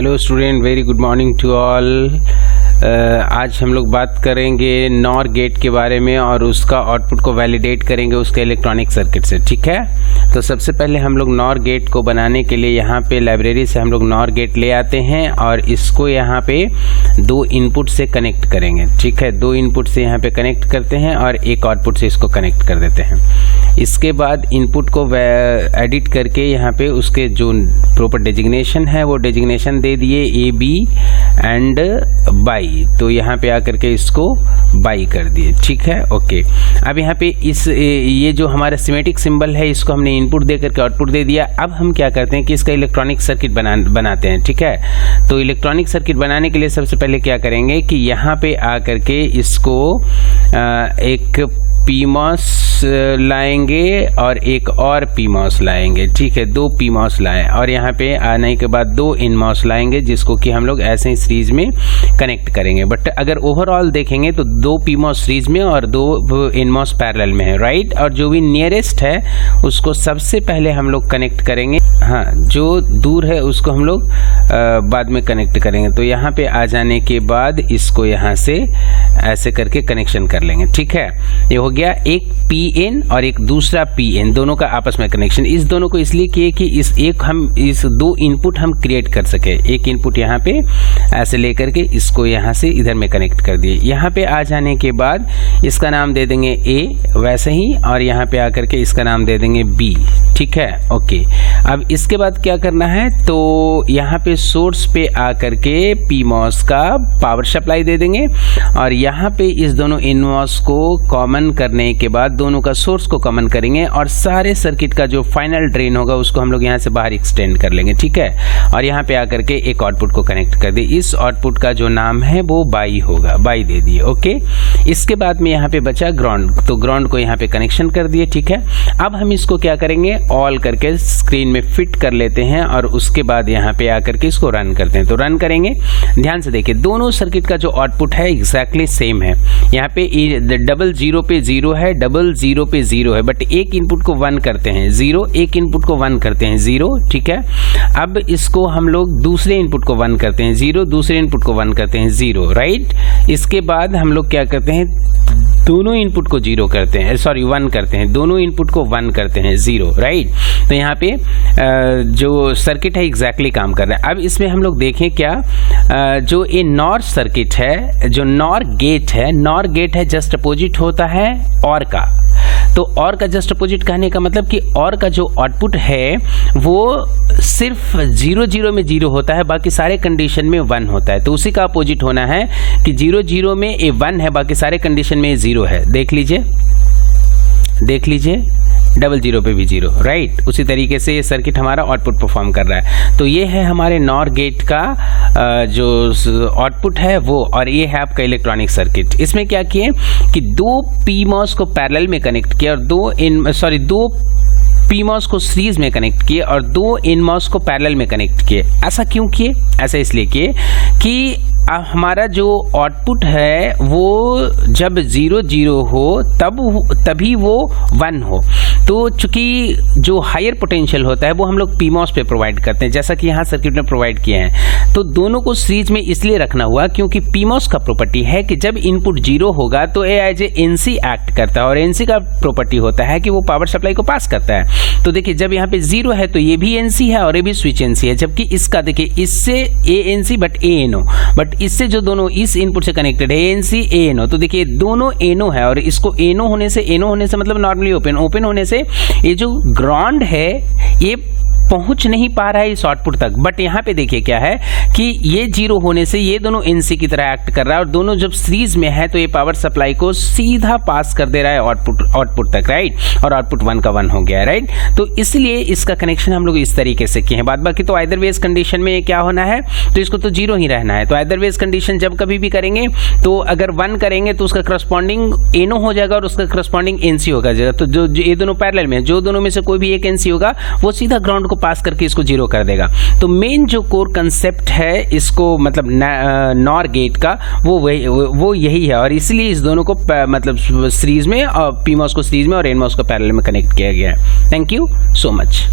Hello student, very good morning to all. आज हम लोग बात करेंगे नॉर गेट के बारे में और उसका आउटपुट को वैलिडेट करेंगे उसके इलेक्ट्रॉनिक सर्किट से। ठीक है, तो सबसे पहले हम लोग नॉर गेट को बनाने के लिए यहाँ पे लाइब्रेरी से हम लोग नॉर गेट ले आते हैं और इसको यहाँ पे दो इनपुट से कनेक्ट करेंगे। ठीक है, दो इनपुट से यहाँ पे कनेक्ट करते हैं और एक आउटपुट से इसको कनेक्ट कर देते हैं। इसके बाद इनपुट को एडिट करके यहाँ पे उसके जो प्रॉपर डेजिग्नेशन है वो डेजिग्नेशन दे दिए ए बी एंड बाई, तो यहाँ पे आकर के इसको बाई कर दिए। ठीक है, ओके। अब यहाँ पे ये जो हमारा सिमेट्रिक सिंबल है इसको हमने इनपुट दे करके आउटपुट दे दिया। अब हम क्या करते हैं कि इसका इलेक्ट्रॉनिक सर्किट बनाते हैं। ठीक है, तो इलेक्ट्रॉनिक सर्किट बनाने के लिए सबसे पहले क्या करेंगे कि यहाँ पे आकर के इसको एक PMOS लाएंगे और एक और PMOS लाएंगे। ठीक है, दो PMOS लाएं और यहाँ पे आने के बाद दो NMOS लाएंगे जिसको कि हम लोग ऐसे ही सीरीज में कनेक्ट करेंगे। बट अगर ओवरऑल देखेंगे तो दो PMOS सीरीज में और दो NMOS पैरेलल में है, राइट। और जो भी नियरेस्ट है उसको सबसे पहले हम लोग कनेक्ट करेंगे, हाँ, जो दूर है उसको हम लोग बाद में कनेक्ट करेंगे। तो यहाँ पे आ जाने के बाद इसको यहाँ से ऐसे करके कनेक्शन कर लेंगे। ठीक है, ये हो गया एक PN और एक दूसरा PN, दोनों का आपस में कनेक्शन। इस दोनों को इसलिए किए कि इस दो इनपुट हम क्रिएट कर सके। एक इनपुट यहाँ पे ऐसे लेकर के इसको यहाँ से इधर में कनेक्ट कर दिए। यहाँ पे आ जाने के बाद इसका नाम दे देंगे A वैसे ही, और यहाँ पे आकर के इसका नाम दे देंगे B। ठीक है, ओके। अब इसके बाद क्या करना है, तो यहाँ पे सोर्स पे आकर के PMOS का पावर सप्लाई दे देंगे और यहाँ पे इस दोनों NMOS को कॉमन करने के बाद दोनों का सोर्स को कॉमन करेंगे और सारे सर्किट का जो फाइनल ड्रेन होगा उसको हम लोग यहाँ से बाहर एक्सटेंड कर लेंगे। ठीक है, और यहाँ पे आकर के एक आउटपुट को कनेक्ट कर दिए। इस आउटपुट का जो नाम है वो बाई होगा, बाई दे दिए। ओके, इसके बाद में यहाँ पे बचा ग्राउंड, तो ग्राउंड को यहाँ पे कनेक्शन कर दिए। ठीक है, अब हम इसको क्या करेंगे, ऑल करके स्क्रीन में फिट कर लेते हैं और उसके बाद यहाँ पे आकर के इसको रन करते हैं। तो रन करेंगे, ध्यान से देखिए दोनों सर्किट का जो आउटपुट है एग्जैक्टली सेम है। यहाँ पे 00 पे 0 है, 00 पे 0 है, बट एक इनपुट को 1 करते हैं 0, एक इनपुट को 1 करते हैं 0। ठीक है, अब इसको हम लोग दूसरे इनपुट को 1 करते हैं 0, दूसरे इनपुट को 1 करते हैं 0, राइट। इसके बाद हम लोग क्या करते हैं, दोनों इनपुट को 0 करते हैं, सॉरी 1 करते हैं, दोनों इनपुट को 1 करते हैं 0, राइट। तो यहाँ पे जो सर्किट है एग्जैक्टली काम कर रहा है। अब इसमें हम लोग देखें क्या, जो ये नॉर सर्किट है, जो नॉर गेट है, नॉर गेट है जस्ट अपोजिट होता है और का। तो और का जस्ट अपोजिट कहने का मतलब कि और का जो आउटपुट है वो सिर्फ 0 में 0 होता है, बाकी सारे कंडीशन में 1 होता है। तो उसी का अपोजिट होना है कि 0 में ए 1 है, बाकी सारे कंडीशन में 0 है। देख लीजिए 00 पे भी 0, राइट। उसी तरीके से ये सर्किट हमारा आउटपुट परफॉर्म कर रहा है। तो ये है हमारे नॉर गेट का जो आउटपुट है वो, और ये है आपका इलेक्ट्रॉनिक सर्किट। इसमें क्या किए कि दो PMOS को पैरेलल में कनेक्ट किया और दो PMOS को सीरीज में कनेक्ट किए और दो NMOS को पैरेलल में कनेक्ट किए। ऐसा क्यों किए, ऐसा इसलिए किए कि हमारा जो आउटपुट है वो जब 0 हो तभी वो 1 हो। तो चूंकि जो हायर पोटेंशियल होता है वो हम लोग PMOS पे प्रोवाइड करते हैं, जैसा कि यहाँ सर्किट में प्रोवाइड किए हैं। तो दोनों को सीरीज में इसलिए रखना हुआ क्योंकि PMOS का प्रॉपर्टी है कि जब इनपुट 0 होगा तो ए एज ए NC एक्ट करता है, और NC का प्रॉपर्टी होता है कि वो पावर सप्लाई को पास करता है। तो देखिए जब यहाँ पे 0 है तो ये भी NC है और ये भी स्विच NC है, जबकि इसका देखिए इससे ANC बट ANO, बट इससे जो दोनों इस इनपुट से कनेक्टेड है ANC ANO, तो देखिए दोनों ANO है और इसको ANO होने से मतलब नॉर्मली ओपन होने से ये जो ग्राउंड है ये पहुंच नहीं पा रहा है इस आउटपुट तक। बट यहाँ पे देखिए क्या है कि ये 0 होने से ये दोनों NC की तरह एक्ट कर रहा है और दोनों जब सीरीज में है तो ये पावर सप्लाई को सीधा पास कर दे रहा है आउटपुट तक, राइट। और आउटपुट 1 का 1 हो गया है, राइट। तो इसलिए इसका कनेक्शन हम लोग इस तरीके से किए हैं। बाद बाकी तो आइदर वेज कंडीशन में क्या होना है, तो इसको तो 0 ही रहना है। तो आइदर वेज कंडीशन जब कभी भी करेंगे तो अगर 1 करेंगे तो उसका करस्पॉन्डिंग ANO हो जाएगा और उसका करस्पॉन्डिंग NC होगा। तो जो ये दोनों पैरेलल में, जो दोनों में से कोई भी एक NC होगा वो सीधा ग्राउंड को पास करके इसको 0 कर देगा। तो मेन जो कोर कंसेप्ट है इसको मतलब नॉर गेट का वो यही है, और इसलिए इस दोनों को मतलब सीरीज में, PMOS को सीरीज में और NMOS को पैरेलल में कनेक्ट किया गया है। Thank you so much.